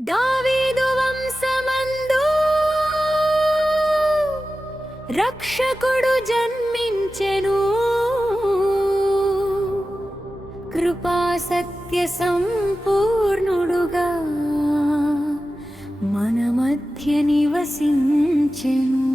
దావీదు వంశమందు రక్షకుడు జన్మించెను. కృపా సత్య సంపూర్ణుడుగా మన మధ్య నివసించెను.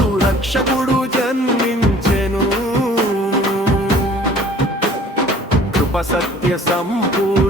మనకు రక్షకుడు జన్మించెను. కృప సత్య సంపూర్ణ